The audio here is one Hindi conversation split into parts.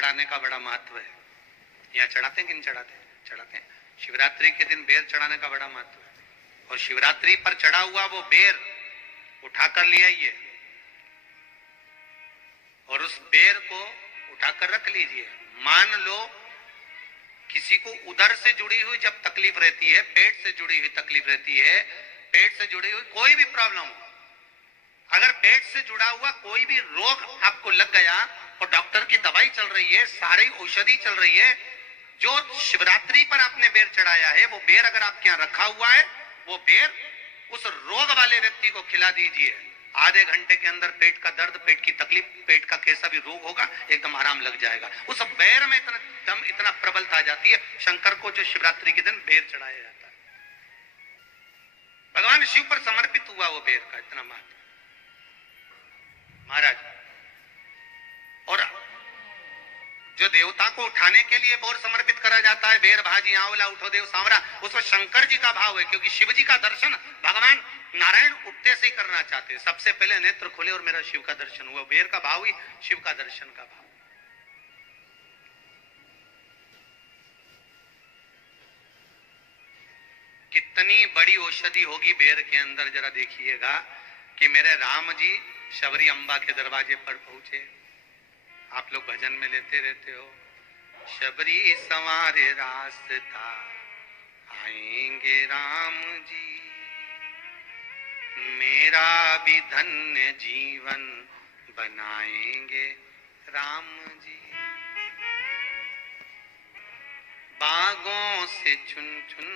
चढ़ाने का बड़ा महत्व है। यहाँ चढ़ाते हैं कि नहीं चढ़ाते? चढ़ाते हैं। शिवरात्रि के दिन बेर चढ़ाने का बड़ा महत्व है। और शिवरात्रि पर चढ़ा हुआ वो बेर उठाकर ले आइए और उस बेर को उठाकर रख लीजिए। मान लो किसी को उदर से जुड़ी हुई जब तकलीफ रहती है, पेट से जुड़ी हुई तकलीफ रहती है, पेट से जुड़ी हुई कोई भी प्रॉब्लम हो, अगर पेट से जुड़ा हुआ कोई भी रोग आपको लग गया और डॉक्टर की दवाई चल रही है, सारी औषधि चल रही है, जो शिवरात्रि पर आपने बेर चढ़ाया है वो बेर अगर आपके यहाँ रखा हुआ है, वो बेर उस रोग वाले व्यक्ति को खिला दीजिए। आधे घंटे के अंदर पेट का दर्द, पेट की तकलीफ, पेट का कैसा भी रोग होगा एकदम आराम लग जाएगा। उस बेर में इतना दम, इतना प्रबलता आ जाती है। शंकर को जो शिवरात्रि के दिन बेर चढ़ाया जाता है, भगवान शिव पर समर्पित हुआ वो बेर का इतना महत्व महाराज। और जो देवता को उठाने के लिए बोर समर्पित करा जाता है, बेर भाजी आंवला उठो देव सांवरा, उसमें शंकर जी का भाव है, क्योंकि शिव जी का दर्शन भगवान नारायण उठते से ही करना चाहते हैं। सबसे पहले नेत्र खुले और मेरा शिव का दर्शन हुआ। बेर का भाव ही शिव का दर्शन का भाव। कितनी बड़ी औषधि होगी बेर के अंदर, जरा देखिएगा कि मेरे राम जी शबरी अम्बा के दरवाजे पर पहुंचे। आप लोग भजन में लेते रहते हो, शबरी संवारे रास्ता आएंगे राम जी, मेरा भी धन्य जीवन बनाएंगे राम जी। बागों से चुन चुन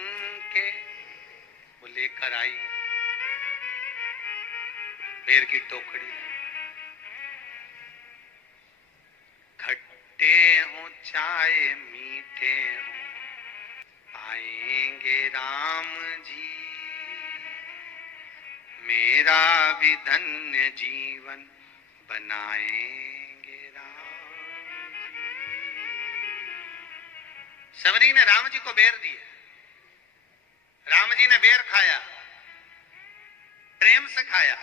के वो लेकर आई बेर की टोकरी। खट्टे हो चाहे मीठे हो आएंगे राम जी, मेरा भी धन्य जीवन बनाएंगे राम जी। शबरी ने राम जी को बेर दिया, राम जी ने बेर खाया, प्रेम से खाया।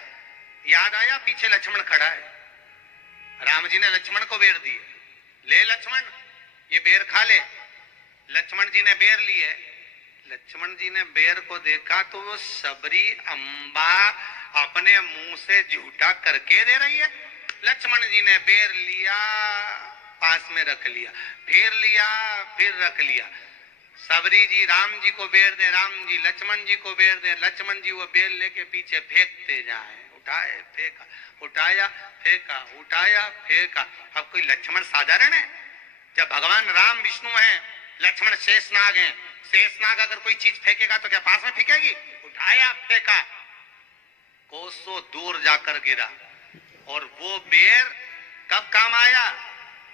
याद आया पीछे लक्ष्मण खड़ा है, राम जी ने लक्ष्मण को बेर दी, ले लक्ष्मण ये बेर खा ले। लक्ष्मण जी ने बेर ली है। लक्ष्मण जी ने बेर को देखा तो वो शबरी अम्बा अपने मुंह से झूठा करके दे रही है। लक्ष्मण जी ने बेर लिया, पास में रख लिया, फिर लिया, फिर रख लिया। शबरी जी राम जी को बेर दे, राम जी लक्ष्मण जी को बेर दे, लक्ष्मण जी वो बेर लेके पीछे फेंकते जाए। उठाए फेंका, उठाया फेंका, उठाया फेंका। अब कोई लक्ष्मण साधारण है? जब भगवान राम विष्णु हैं, लक्ष्मण शेषनाग हैं। शेषनाग अगर कोई चीज फेंकेगा तो क्या पास में फेंकेगी? उठाया फेंका, कोसों दूर जाकर गिरा। और वो बेर कब काम आया?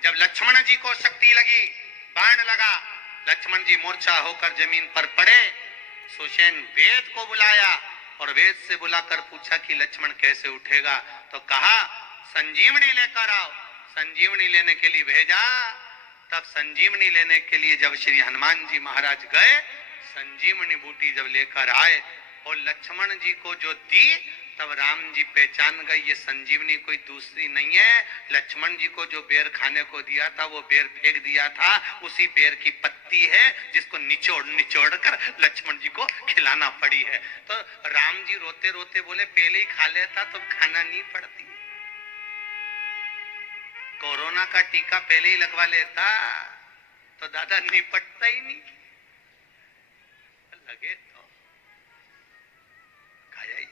जब लक्ष्मण जी को शक्ति लगी, बाण लगा, लक्ष्मण जी मूर्छा होकर जमीन पर पड़े। सुषेण वेद को बुलाया और वेद से बुलाकर पूछा कि लक्ष्मण कैसे उठेगा? तो कहा संजीवनी लेकर आओ। संजीवनी लेने के लिए भेजा। तब संजीवनी लेने के लिए जब श्री हनुमान जी महाराज गए, संजीवनी बूटी जब लेकर आए और लक्ष्मण जी को जो दी, तब राम जी पहचान गए ये संजीवनी कोई दूसरी नहीं है। लक्ष्मण जी को जो बेर खाने को दिया था, वो बेर फेंक दिया था, उसी बेर की पत्ती है जिसको निचोड़ निचोड़ कर लक्ष्मण जी को खिलाना पड़ी है। तो राम जी रोते रोते बोले पहले ही खा लेता तो खाना नहीं पड़ती। कोरोना का टीका पहले ही लगवा लेता तो दादा निपटता ही नहीं। लगे तो खाया ही।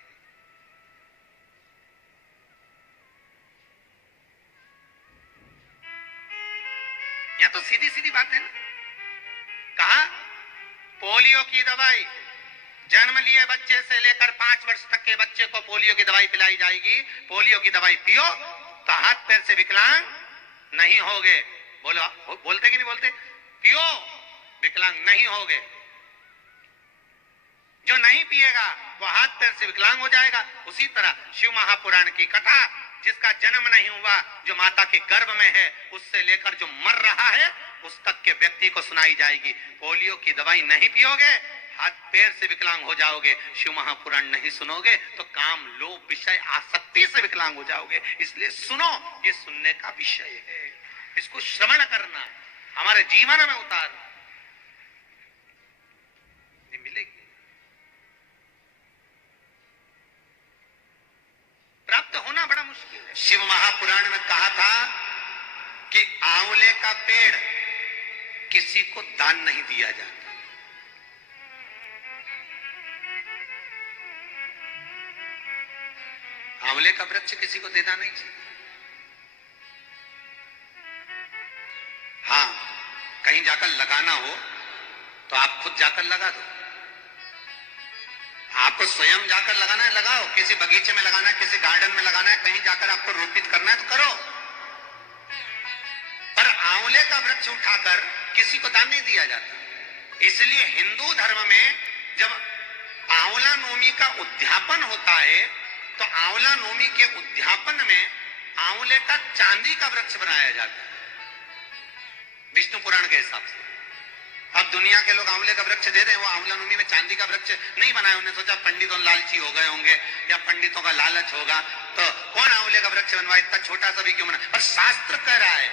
यह तो सीधी सीधी बात है ना। कहा पोलियो की दवाई जन्म लिए बच्चे से लेकर 5 वर्ष तक के बच्चे को पोलियो की दवाई पिलाई जाएगी। पोलियो की दवाई पियो तो हाथ पैर से विकलांग नहीं होगे। बोलो, बोलते कि नहीं बोलते? पियो विकलांग नहीं होगे। जो नहीं पिएगा वो हाथ पैर से विकलांग हो जाएगा। उसी तरह शिव महापुराण की कथा, जिसका जन्म नहीं हुआ, जो माता के गर्भ में है, उससे लेकर जो मर रहा है उस तक के व्यक्ति को सुनाई जाएगी। पोलियो की दवाई नहीं पियोगे, हाथ पैर से विकलांग हो जाओगे। शिव महापुराण नहीं सुनोगे तो काम, लोभ, विषय, आसक्ति से विकलांग हो जाओगे। इसलिए सुनो, ये सुनने का विषय है। इसको श्रवण करना, हमारे जीवन में उतारना, ये मिलेगी। प्राप्त होना बड़ा मुश्किल है। शिव महापुराण में कहा था कि आंवले का पेड़ किसी को दान नहीं दिया जाता। आंवले का वृक्ष किसी को देना नहीं चाहिए। हाँ, कहीं जाकर लगाना हो तो आप खुद जाकर लगा दो। आपको स्वयं जाकर लगाना है, लगाओ। किसी बगीचे में लगाना है, किसी गार्डन में लगाना है, कहीं जाकर आपको रोपित करना है तो करो। पर आंवले का वृक्ष उठाकर किसी को दान नहीं दिया जाता। इसलिए हिंदू धर्म में जब आंवला नवमी का उद्यापन होता है तो आंवला नवमी के उद्यापन में आंवले का चांदी का वृक्ष बनाया जाता है विष्णु पुराण के हिसाब से। अब दुनिया के लोग आंवले का वृक्ष दे रहे हैं, वो आंवला नवमी में चांदी का वृक्ष नहीं बनाया। उन्होंने सोचा पंडितों लालची हो गए होंगे या पंडितों का लालच होगा तो कौन आंवले का वृक्ष बनवाए, इतना छोटा सा भी क्यों बना। पर शास्त्र कह रहा है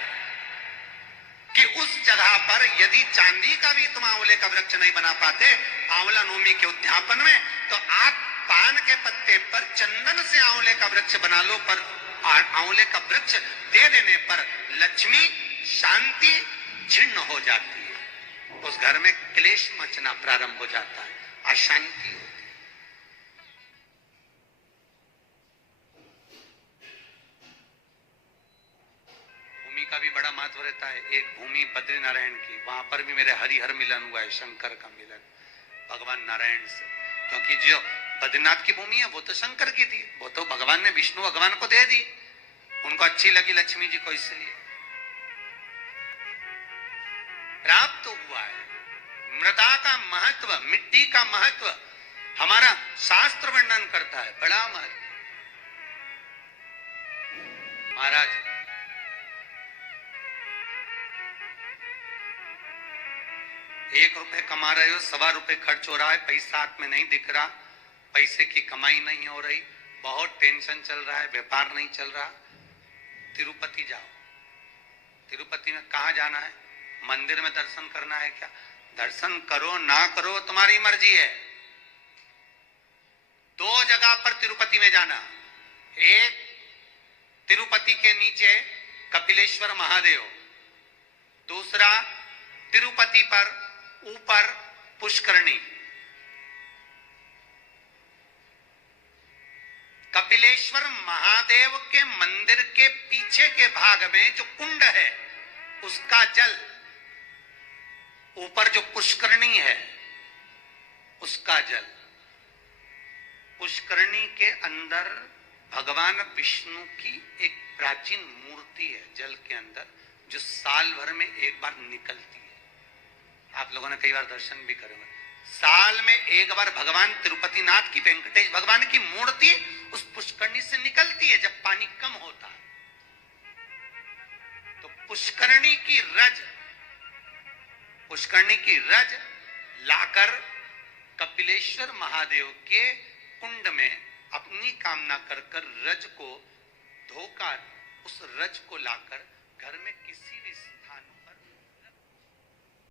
कि उस जगह पर यदि चांदी का भी तुम आंवले का वृक्ष नहीं बना पाते आंवला नवमी के उद्यापन में, तो आप पान के पत्ते पर चंदन से आंवले का वृक्ष बना लो। पर आंवले का वृक्ष दे देने पर लक्ष्मी शांति छिन्न हो जाती है, उस घर में क्लेश मचना प्रारंभ हो जाता है, अशांति होती है। भूमि का भी बड़ा महत्व रहता है। एक भूमि बद्रीनारायण की, वहां पर भी मेरे हरिहर मिलन हुआ है, शंकर का मिलन भगवान नारायण से। क्योंकि जो बद्रीनाथ की भूमि है वो तो शंकर की थी, वो तो भगवान ने विष्णु भगवान को दे दी, उनको अच्छी लगी लक्ष्मी जी को, इसलिए प्राप्त हुआ है। मृदा का महत्व, मिट्टी का महत्व हमारा शास्त्र वर्णन करता है, बड़ा महत्व। महाराज ₹1 कमा रहे हो, ₹1.25 खर्च हो रहा है, पैसा हाथ में नहीं दिख रहा, पैसे की कमाई नहीं हो रही, बहुत टेंशन चल रहा है, व्यापार नहीं चल रहा, तिरुपति जाओ। तिरुपति में कहा जाना है? मंदिर में दर्शन करना है क्या? दर्शन करो ना करो तुम्हारी मर्जी है। 2 जगह पर तिरुपति में जाना, एक तिरुपति के नीचे कपिलेश्वर महादेव, दूसरा तिरुपति पर ऊपर पुष्करणी। कपिलेश्वर महादेव के मंदिर के पीछे के भाग में जो कुंड है उसका जल, ऊपर जो पुष्करणी है उसका जल, पुष्करणी के अंदर भगवान विष्णु की एक प्राचीन मूर्ति है जल के अंदर, जो साल भर में एक बार निकलती है। आप लोगों ने कई बार दर्शन भी करे, साल में एक बार भगवान तिरुपति नाथ की, वेंकटेश भगवान की मूर्ति उस पुष्करणी से निकलती है जब पानी कम होता है। तो पुष्करणी की रज लाकर कपिलेश्वर महादेव के कुंड में अपनी कामना कर रज को धोकर, उस रज को लाकर घर में किसी भी